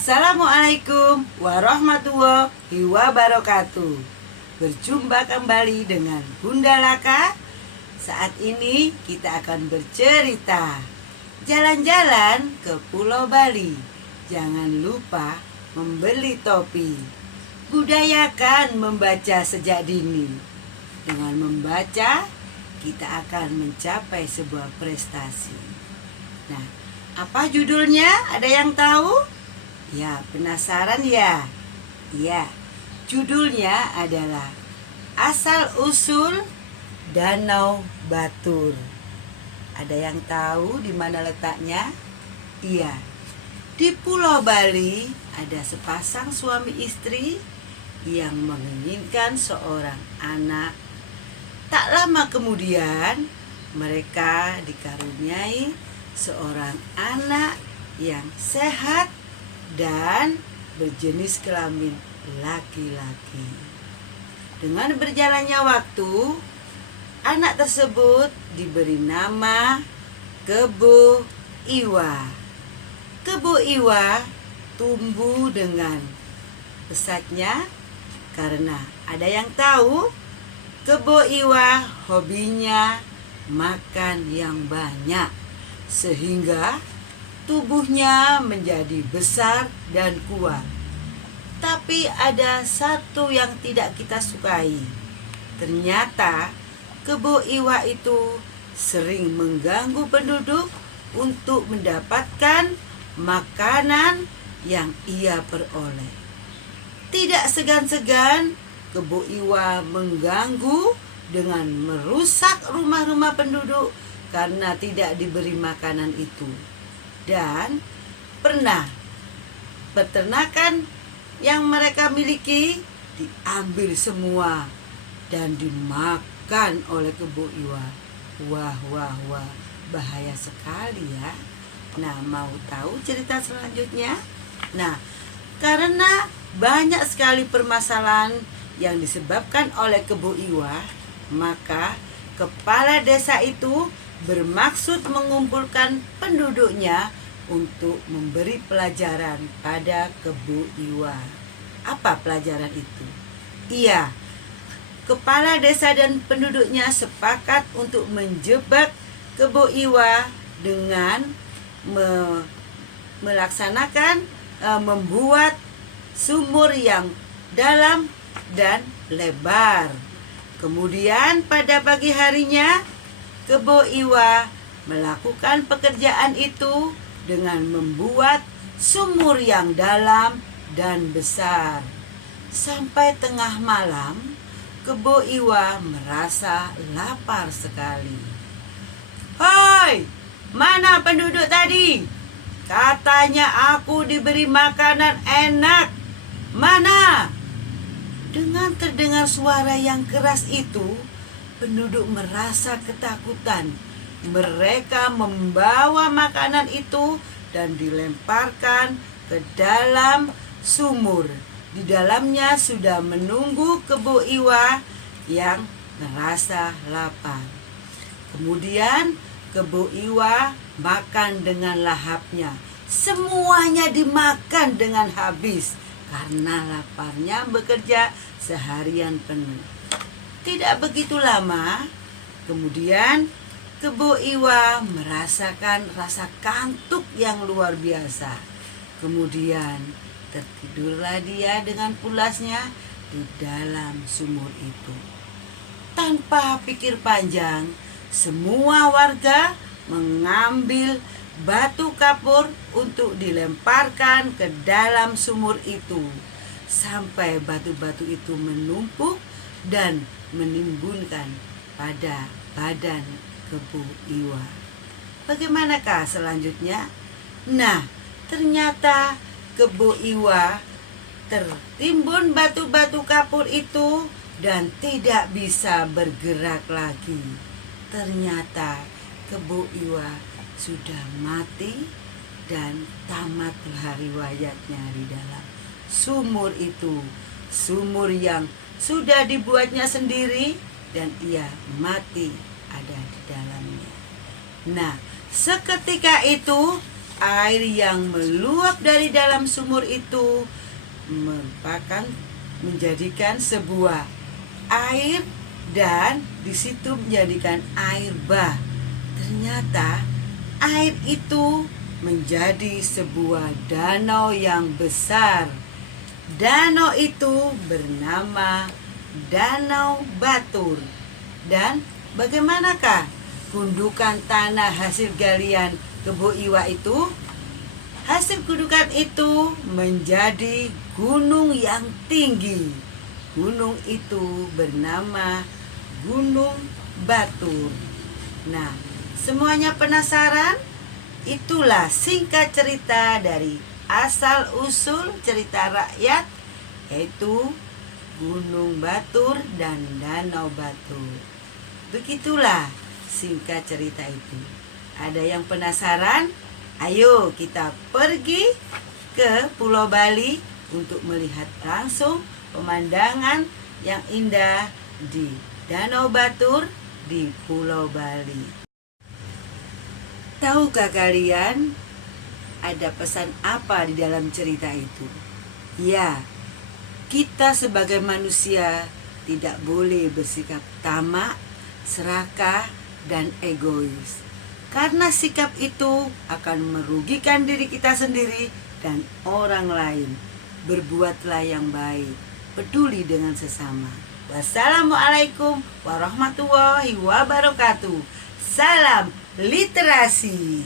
Assalamualaikum warahmatullahi wabarakatuh. Berjumpa kembali dengan Bunda Laka. Saat ini kita akan bercerita jalan-jalan ke Pulau Bali. Jangan lupa membeli topi. Budayakan membaca sejak dini. Dengan membaca, kita akan mencapai sebuah prestasi. Nah, apa judulnya? Ada yang tahu? Ya, penasaran ya? Ya, judulnya adalah Asal-usul Danau Batur. Ada yang tahu di mana letaknya? Iya, di Pulau Bali ada sepasang suami istri yang menginginkan seorang anak. Tak lama kemudian, mereka dikaruniai seorang anak yang sehat dan berjenis kelamin laki-laki. Dengan berjalannya waktu, anak tersebut diberi nama Kebo Iwa. Kebo Iwa tumbuh dengan pesatnya karena ada yang tahu Kebo Iwa hobinya makan yang banyak, sehingga tubuhnya menjadi besar dan kuat. Tapi ada satu yang tidak kita sukai. Ternyata Kebo Iwa itu sering mengganggu penduduk untuk mendapatkan makanan yang ia peroleh. Tidak segan-segan Kebo Iwa mengganggu dengan merusak rumah-rumah penduduk karena tidak diberi makanan itu. Dan pernah peternakan yang mereka miliki diambil semua dan dimakan oleh Kebo Iwa. Wah, bahaya sekali ya. Nah, mau tahu cerita selanjutnya? Nah, karena banyak sekali permasalahan yang disebabkan oleh Kebo Iwa, maka kepala desa itu bermaksud mengumpulkan penduduknya untuk memberi pelajaran pada Kebo Iwa. Apa pelajaran itu? Iya, kepala desa dan penduduknya sepakat untuk menjebak Kebo Iwa dengan melaksanakan membuat sumur yang dalam dan lebar. Kemudian pada pagi harinya, Kebo Iwa melakukan pekerjaan itu dengan membuat sumur yang dalam dan besar. Sampai tengah malam, Kebo Iwa merasa lapar sekali. "Hoi, mana penduduk tadi? Katanya aku diberi makanan enak. Mana?" Dengan terdengar suara yang keras itu, penduduk merasa ketakutan. Mereka membawa makanan itu dan dilemparkan ke dalam sumur. Di dalamnya sudah menunggu Kebo Iwa yang merasa lapar. Kemudian Kebo Iwa makan dengan lahapnya. Semuanya dimakan dengan habis karena laparnya bekerja seharian penuh. Tidak begitu lama, kemudian Kebo Iwa merasakan rasa kantuk yang luar biasa. Kemudian tertidurlah dia dengan pulasnya di dalam sumur itu. Tanpa pikir panjang, semua warga mengambil batu kapur untuk dilemparkan ke dalam sumur itu, sampai batu-batu itu menumpuk dan menimbulkan pada badan Kebo Iwa. Bagaimanakah selanjutnya? Nah, ternyata Kebo Iwa tertimbun batu-batu kapur itu dan tidak bisa bergerak lagi. Ternyata Kebo Iwa sudah mati dan tamatlah riwayatnya di dalam sumur itu. Sumur yang sudah dibuatnya sendiri dan ia mati ada di dalamnya. Nah, seketika itu air yang meluap dari dalam sumur itu menjadikan sebuah air, dan di situ menjadikan air bah. Ternyata air itu menjadi sebuah danau yang besar. Danau itu bernama Danau Batur. Dan bagaimanakah gundukan tanah hasil galian Kebo Iwa itu? Hasil gundukan itu menjadi gunung yang tinggi. Gunung itu bernama Gunung Batur. Nah, semuanya penasaran? Itulah singkat cerita dari asal-usul cerita rakyat, yaitu Gunung Batur dan Danau Batur. Begitulah singkat cerita itu. Ada yang penasaran? Ayo kita pergi ke Pulau Bali untuk melihat langsung pemandangan yang indah di Danau Batur di Pulau Bali. Tahukah kalian ada pesan apa di dalam cerita itu? Ya, kita sebagai manusia tidak boleh bersikap tamak, serakah, dan egois. Karena sikap itu akan merugikan diri kita sendiri dan orang lain. Berbuatlah yang baik, peduli dengan sesama. Wassalamualaikum warahmatullahi wabarakatuh. Salam literasi.